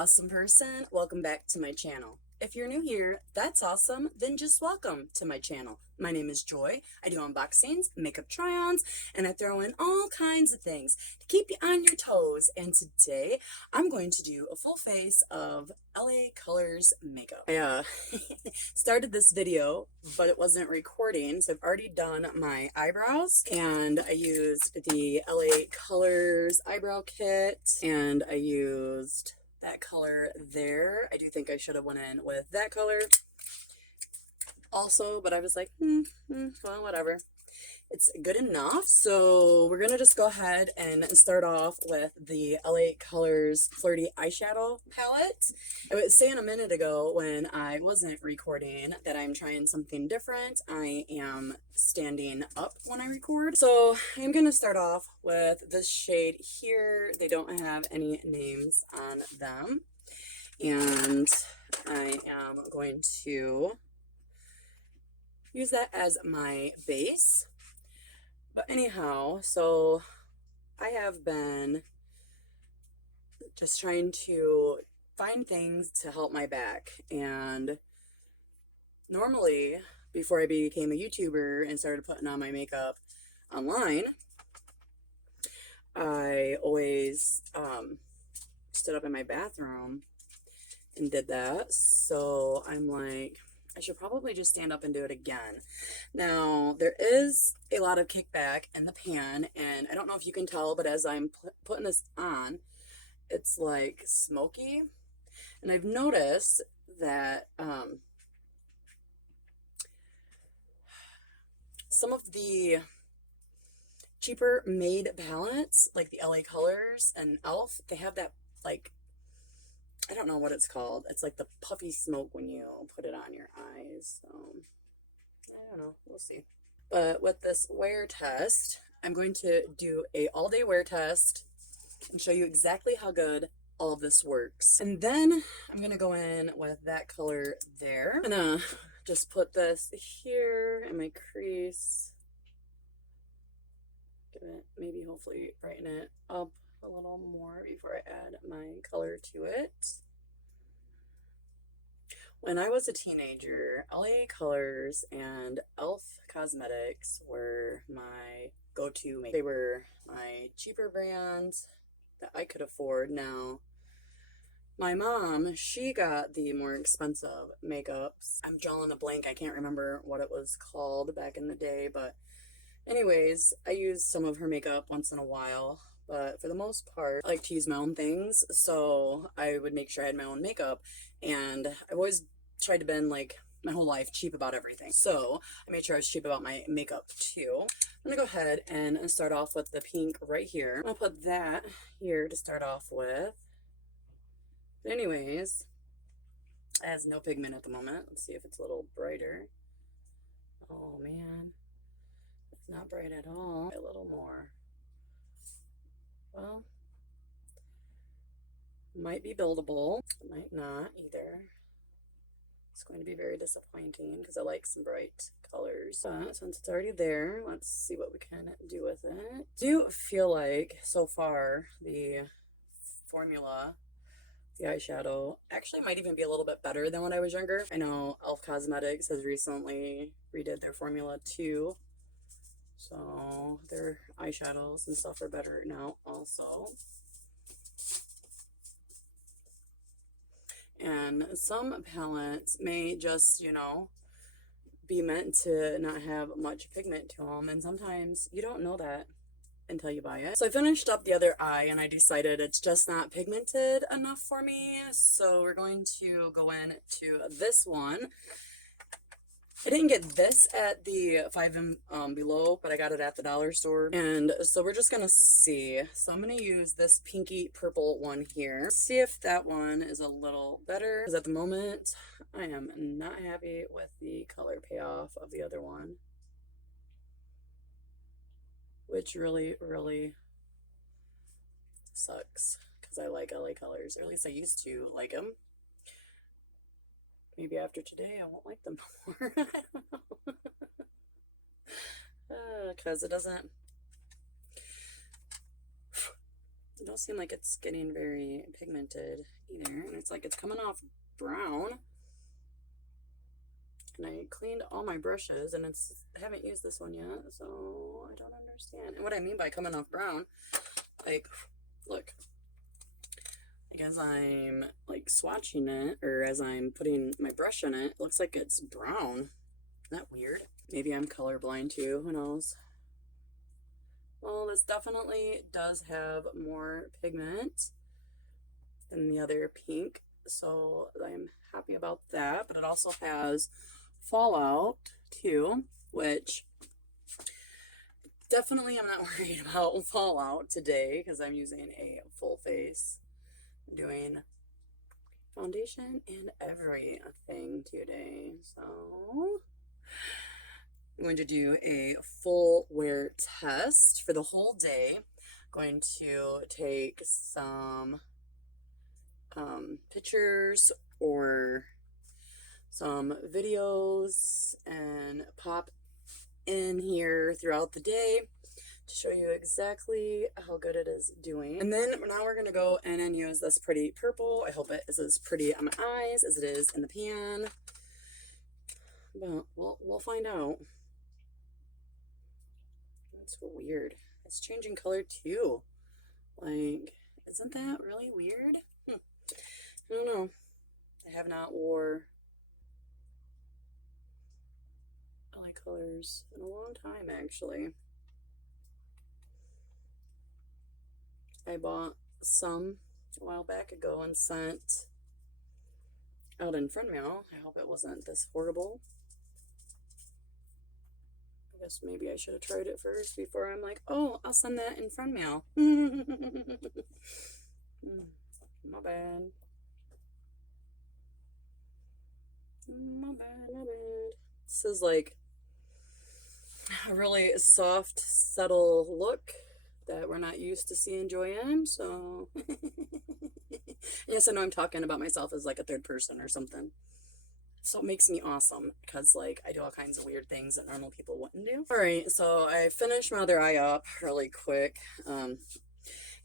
awesome person, welcome back to my channel. If you're new here, that's awesome, then just welcome to my channel. My name is Joy. I do unboxings, makeup try-ons, and I throw in all kinds of things to keep you on your toes. And today, I'm going to do a full face of L.A. Colors makeup. I started this video, but it wasn't recording, so I've already done my eyebrows, and I used the L.A. Colors eyebrow kit, and I used that color there. I do think I should have went in with that color also, but I was like, well, whatever. It's good enough. So we're gonna just go ahead and start off with the L.A. Colors Flirty Eyeshadow Palette. I was saying a minute ago when I wasn't recording that I'm trying something different. I am standing up when I record. So I'm gonna start off with this shade here. They don't have any names on them. And I am going to use that as my base. But anyhow, so I have been just trying to find things to help my back. And normally, before I became a YouTuber and started putting on my makeup online, I always stood up in my bathroom and did that. So I'm like, I should probably just stand up and do it again. Now, there is a lot of kickback in the pan, and I don't know if you can tell, but as I'm putting this on, it's like smoky. And I've noticed that some of the cheaper made palettes, like the L.A. Colors and e.l.f., they have that, like, I don't know what it's called. It's like the puffy smoke when you put it on your eyes. So, I don't know. We'll see. But with this wear test, I'm going to do a all-day wear test and show you exactly how good all of this works. And then I'm going to go in with that color there. I'm going to just put this here in my crease. Give it, maybe hopefully brighten it up a little more before I add my color to it. When I was a teenager, L.A. Colors and e.l.f. Cosmetics were my go-to. They were my cheaper brands that I could afford. Now, my mom, she got the more expensive makeups. I'm drawing a blank. I can't remember what it was called back in the day, but anyways, I use some of her makeup once in a while. But for the most part, I like to use my own things, so I would make sure I had my own makeup. And I've always tried to been, like, my whole life cheap about everything. So I made sure I was cheap about my makeup too. I'm gonna go ahead and start off with the pink right here. I'll put that here to start off with. But anyways, it has no pigment at the moment. Let's see if it's a little brighter. Oh man, it's not bright at all. A little more. Well, might be buildable, might not either. It's going to be very disappointing because I like some bright colors. But since it's already there, let's see what we can do with it. I do feel like so far the formula, the eyeshadow, actually might even be a little bit better than when I was younger. I know e.l.f. Cosmetics has recently redid their formula too. So their eyeshadows and stuff are better now also. And some palettes may just, you know, be meant to not have much pigment to them. And sometimes you don't know that until you buy it. So I finished up the other eye and I decided it's just not pigmented enough for me. So we're going to go in to this one. I didn't get this at the 5 and Below, but I got it at the dollar store. And so we're just going to see. So I'm going to use this pinky purple one here. See if that one is a little better. Because at the moment, I am not happy with the color payoff of the other one. Which really, really sucks. Because I like L.A. Colors. Or at least I used to like them. Maybe after today I won't like them more. I don't know. Because it It don't seem like it's getting very pigmented either. And it's like it's coming off brown. And I cleaned all my brushes, and I haven't used this one yet, so I don't understand. And what I mean by coming off brown, like, look, like as I'm like swatching it, or as I'm putting my brush in it, it looks like it's brown. Isn't that weird? Maybe I'm colorblind too, who knows? Well, this definitely does have more pigment than the other pink, so I'm happy about that. But it also has fallout too, which definitely I'm not worried about fallout today because I'm using a full face. I'm doing foundation and everything today, so I'm going to do a full wear test for the whole day. I'm going to take some pictures or some videos and pop in here throughout the day to show you exactly how good it is doing. And then now we're gonna go in and use this pretty purple. I hope it is as pretty on my eyes as it is in the pan, but we'll find out. That's so weird. It's changing color too. Like, isn't that really weird? I don't know. I have not wore L.A. Colors in a long time, actually. I bought some a while back ago and sent out in friend mail. I hope it wasn't this horrible. I guess maybe I should have tried it first before I'm like, oh, I'll send that in friend mail. My bad. My bad, my bad. This is like a really soft, subtle look that we're not used to seeing Joylynn, so yes, I know I'm talking about myself as like a third person or something. So it makes me awesome because like I do all kinds of weird things that normal people wouldn't do. All right, so I finished my other eye up really quick.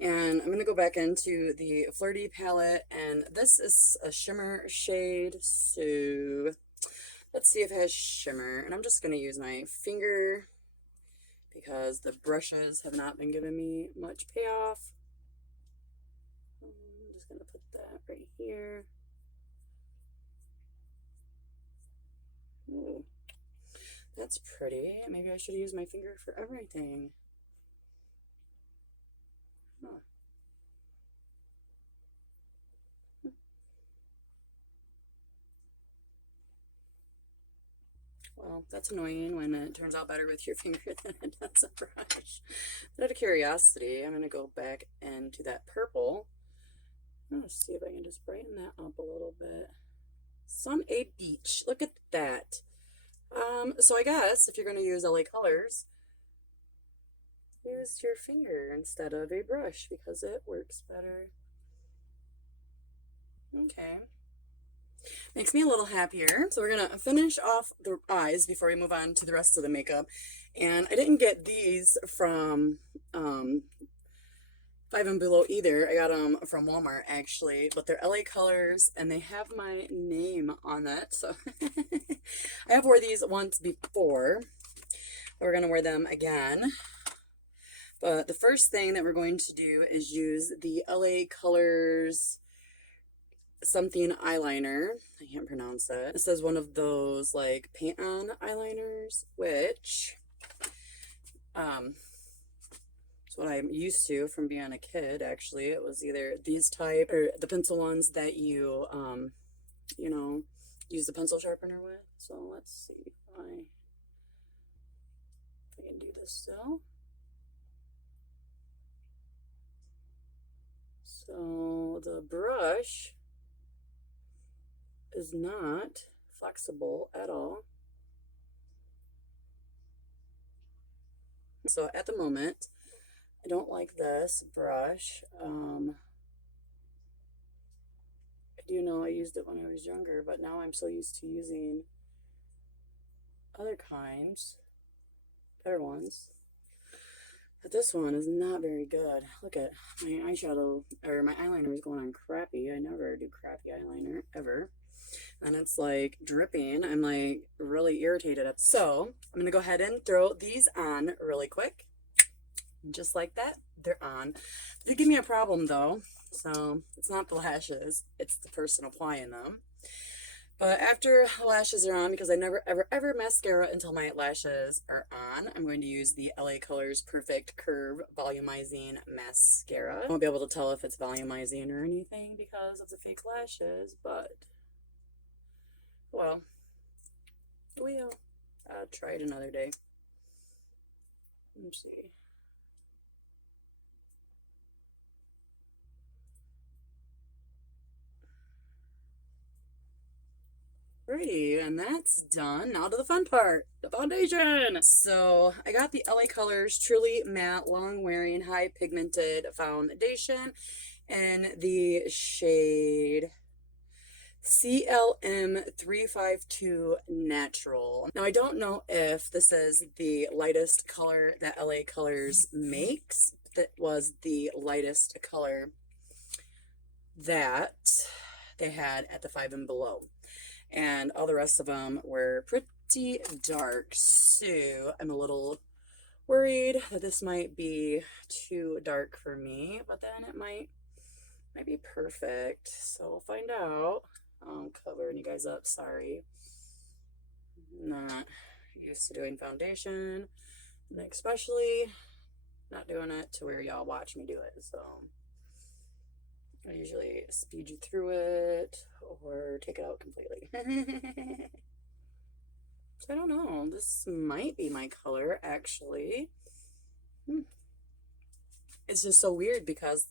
And I'm gonna go back into the Flirty palette, and this is a shimmer shade, so let's see if it has shimmer. And I'm just gonna use my finger because the brushes have not been giving me much payoff. I'm just gonna put that right here. Ooh, that's pretty. Maybe I should use my finger for everything. Huh. Well, that's annoying when it turns out better with your finger than it does a brush. But out of curiosity, I'm going to go back into that purple. Let's see if I can just brighten that up a little bit. Sun A Beach. Look at that. So I guess if you're going to use L.A. Colors, use your finger instead of a brush because it works better. Okay. Makes me a little happier. So we're gonna finish off the eyes before we move on to the rest of the makeup. And I didn't get these from Five and Below either. I got them from Walmart actually, but they're LA Colors and they have my name on it. So I have wore these once before. We're gonna wear them again. But the first thing that we're going to do is use the LA Colors something eyeliner. I can't pronounce it. This is one of those like paint on eyeliners, which it's what I'm used to from being a kid. Actually, it was either these type or the pencil ones that you you know, use the pencil sharpener with. So let's see if I can do this still. So the brush is not flexible at all. So at the moment, I don't like this brush. I do know I used it when I was younger, but now I'm so used to using other kinds, better ones. But this one is not very good. Look at my eyeshadow, or my eyeliner is going on crappy. I never do crappy eyeliner, ever. And it's like dripping. I'm like really irritated. So I'm going to go ahead and throw these on really quick. Just like that, they're on. They give me a problem though. So it's not the lashes, it's the person applying them. But after lashes are on, because I never ever mascara until my lashes are on, I'm going to use the LA Colors Perfect Curve Volumizing Mascara. I won't be able to tell if it's volumizing or anything because of the fake lashes, but well, we'll try it another day. Let's see. Alrighty, and that's done. Now to the fun part, the foundation. So I got the LA Colors Truly Matte Long Wearing High Pigmented Foundation in the shade CLM352 Natural. Now I don't know if this is the lightest color that LA Colors makes. That was the lightest color that they had at the 5 and below. And all the rest of them were pretty dark, so I'm a little worried that this might be too dark for me, but then it might be perfect, so we'll find out. I'm covering you guys up, sorry. I'm not used to doing foundation, and especially not doing it to where y'all watch me do it, so I usually speed you through it or take it out completely. So I don't know. This might be my color, actually. It's just so weird because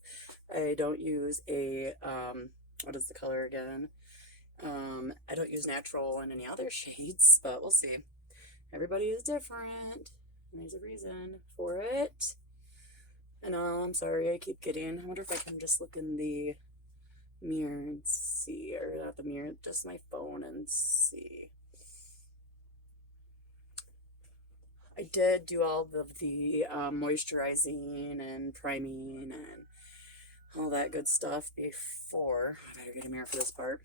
I don't use a, what is the color again? I don't use natural in any other shades, but we'll see. Everybody is different, and there's a reason for it. I know, I'm sorry, I keep getting, I wonder if I can just look in the mirror and see, or not the mirror, just my phone and see. I did do all of the moisturizing and priming and all that good stuff before. I better get a mirror for this part.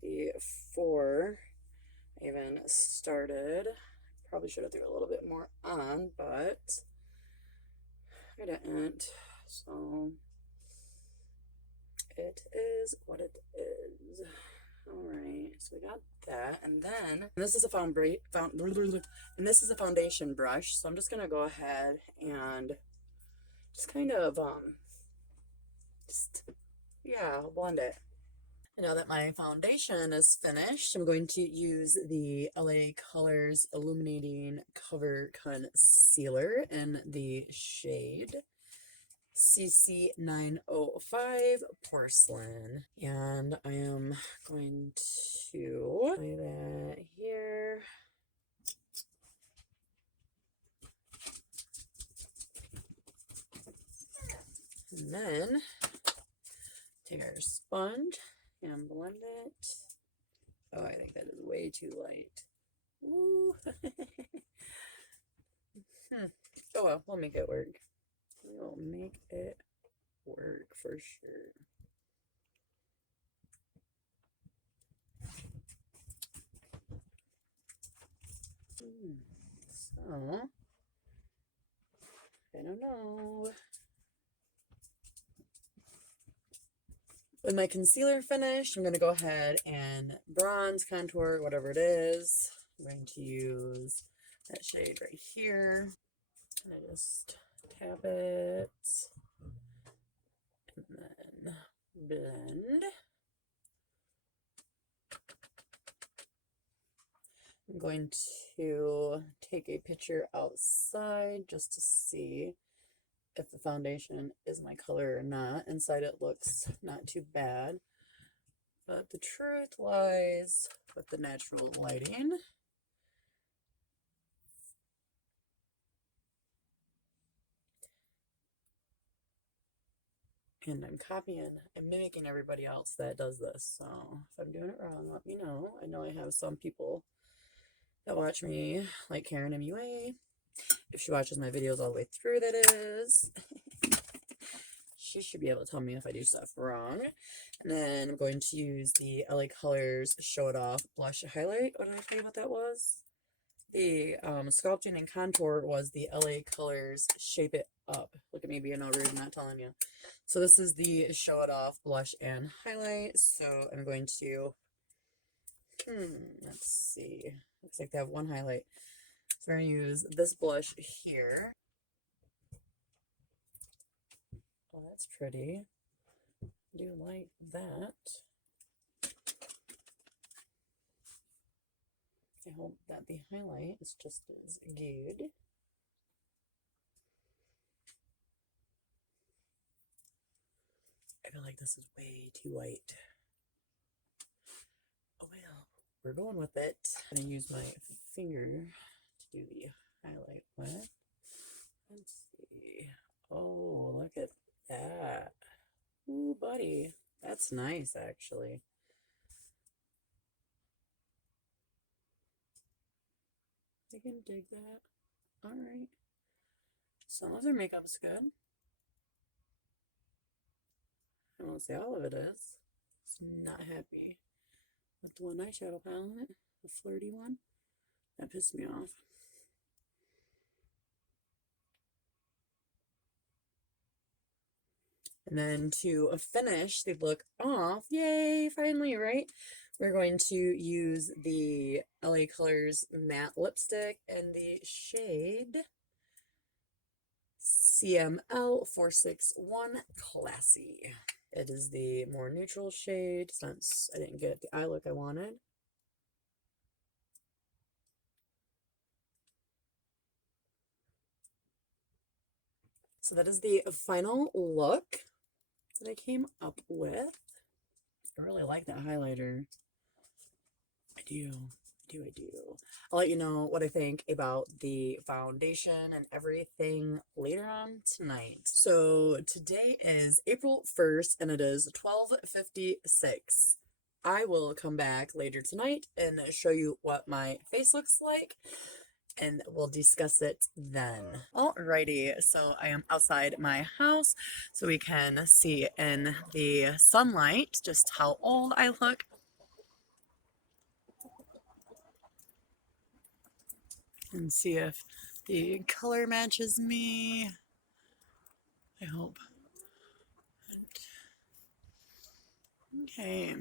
Before I even started, probably should have threw a little bit more on, but I didn't. So it is what it is. All right, so we got that, and then this is a foundation brush. So I'm just gonna go ahead and just kind of yeah, blend it. And now that my foundation is finished, I'm going to use the LA Colors Illuminating Cover Concealer in the shade CC905 Porcelain. And I am going to apply that here. And then take our sponge and blend it. Oh, I think that is way too light. Ooh. Oh well, we'll make it work. We'll make it work for sure. So, I don't know. With my concealer finished, I'm going to go ahead and bronze, contour, whatever it is. I'm going to use that shade right here. And I just tap it. And then blend. I'm going to take a picture outside just to see if the foundation is my color or not. Inside it looks not too bad, but the truth lies with the natural lighting. And I'm copying and mimicking everybody else that does this. So if I'm doing it wrong, let me know. I know I have some people that watch me, like Karen MUA. If she watches my videos all the way through, that is. She should be able to tell me if I do stuff wrong. And then I'm going to use the LA Colors Show It Off Blush Highlight. What did I tell you what that was? The sculpting and contour was the LA Colors Shape It Up. Look at me being all rude, not telling you. So this is the Show It Off Blush and Highlight. So I'm going to, let's see. Looks like they have one highlight. So we're going to use this blush here. Oh, that's pretty. I do like that. I hope that the highlight is just as good. I feel like this is way too white. Oh well, we're going with it. I'm going to use my finger to do the highlight with. Let's see. Oh, look at that. Ooh, buddy. That's nice, actually. I can dig that. Alright. Some of their makeup's good. I won't say all of it is. It's not happy with the one eyeshadow palette, the flirty one. That pissed me off. And then to finish the look off, yay, finally, right? We're going to use the LA Colors matte lipstick in the shade CML 461 Classy. It is the more neutral shade since I didn't get the eye look I wanted. So that is the final look that I came up with. I really like that highlighter. I do. I'll let you know what I think about the foundation and everything later on tonight. So today is April 1st and it is 12:56. I will come back later tonight and show you what my face looks like, and we'll discuss it then. Alrighty, so I am outside my house so we can see in the sunlight just how old I look. And see if the color matches me. I hope. Okay.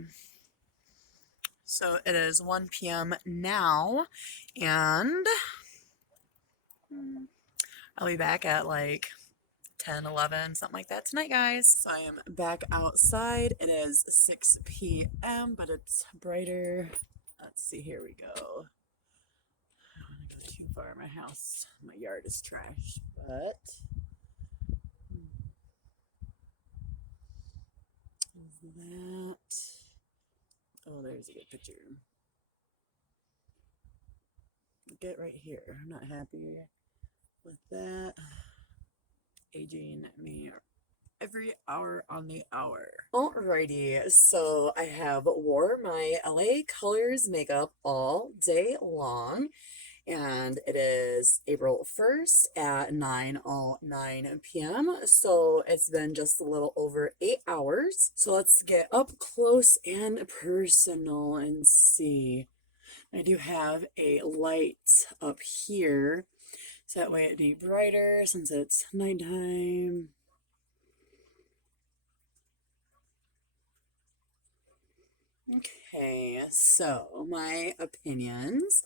So it is 1 p.m. now, and I'll be back at like 10, 11, something like that tonight, guys. So I am back outside. It is 6 p.m., but it's brighter. Let's see, here we go. I don't want to go too far. My house, my yard is trash, but is that? Oh, there's a good picture. Get right here. I'm not happy with that. Aging me every hour on the hour. Alrighty, so I have wore my LA Colors makeup all day long, and it is April 1st at 9:09 p.m. So it's been just a little over 8 hours. So let's get up close and personal and see. I do have a light up here, so that way it'd be brighter since it's nighttime. Okay, so my opinions.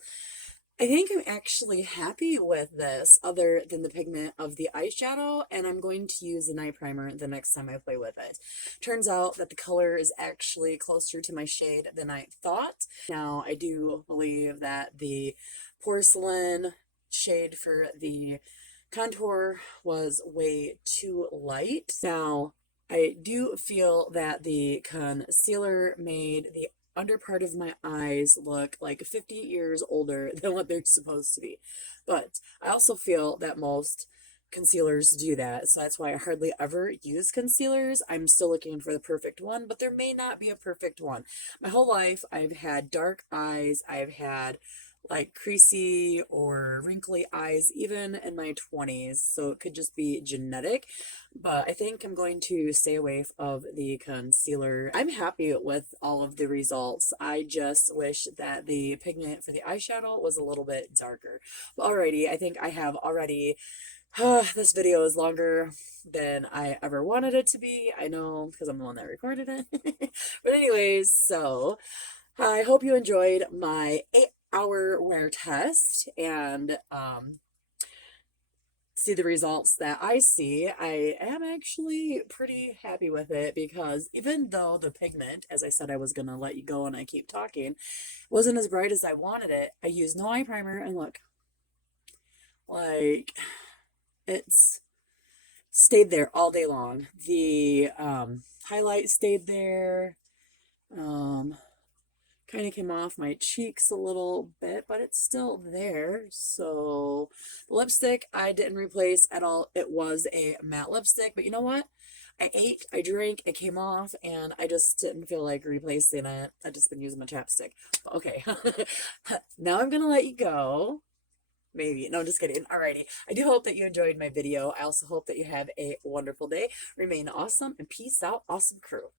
I think I'm actually happy with this other than the pigment of the eyeshadow, and I'm going to use an eye primer the next time I play with it. Turns out that the color is actually closer to my shade than I thought. Now, I do believe that the porcelain shade for the contour was way too light. Now, I do feel that the concealer made the under part of my eyes look like 50 years older than what they're supposed to be. But I also feel that most concealers do that, so that's why I hardly ever use concealers. I'm still looking for the perfect one, but there may not be a perfect one. My whole life, I've had dark eyes. I've had like creasy or wrinkly eyes even in my 20s, so it could just be genetic. But I think I'm going to stay away of the concealer. I'm happy with all of the results. I just wish that the pigment for the eyeshadow was a little bit darker. But alrighty, I think I have already this video is longer than I ever wanted it to be. I know, because I'm the one that recorded it. But anyways, so I hope you enjoyed my 8-hour wear test and see the results that I see. I am actually pretty happy with it because even though the pigment, as I said I was going to let you go and I keep talking, wasn't as bright as I wanted it, I used no eye primer and look, like, it's stayed there all day long. The highlight stayed there. Kind of came off my cheeks a little bit, but it's still there. So the lipstick I didn't replace at all. It was a matte lipstick, but you know what? I ate, I drank, it came off, and I just didn't feel like replacing it. I've just been using my chapstick. Okay, now I'm gonna let you go. Maybe. No, I'm just kidding. Alrighty. I do hope that you enjoyed my video. I also hope that you have a wonderful day. Remain awesome and peace out, awesome crew.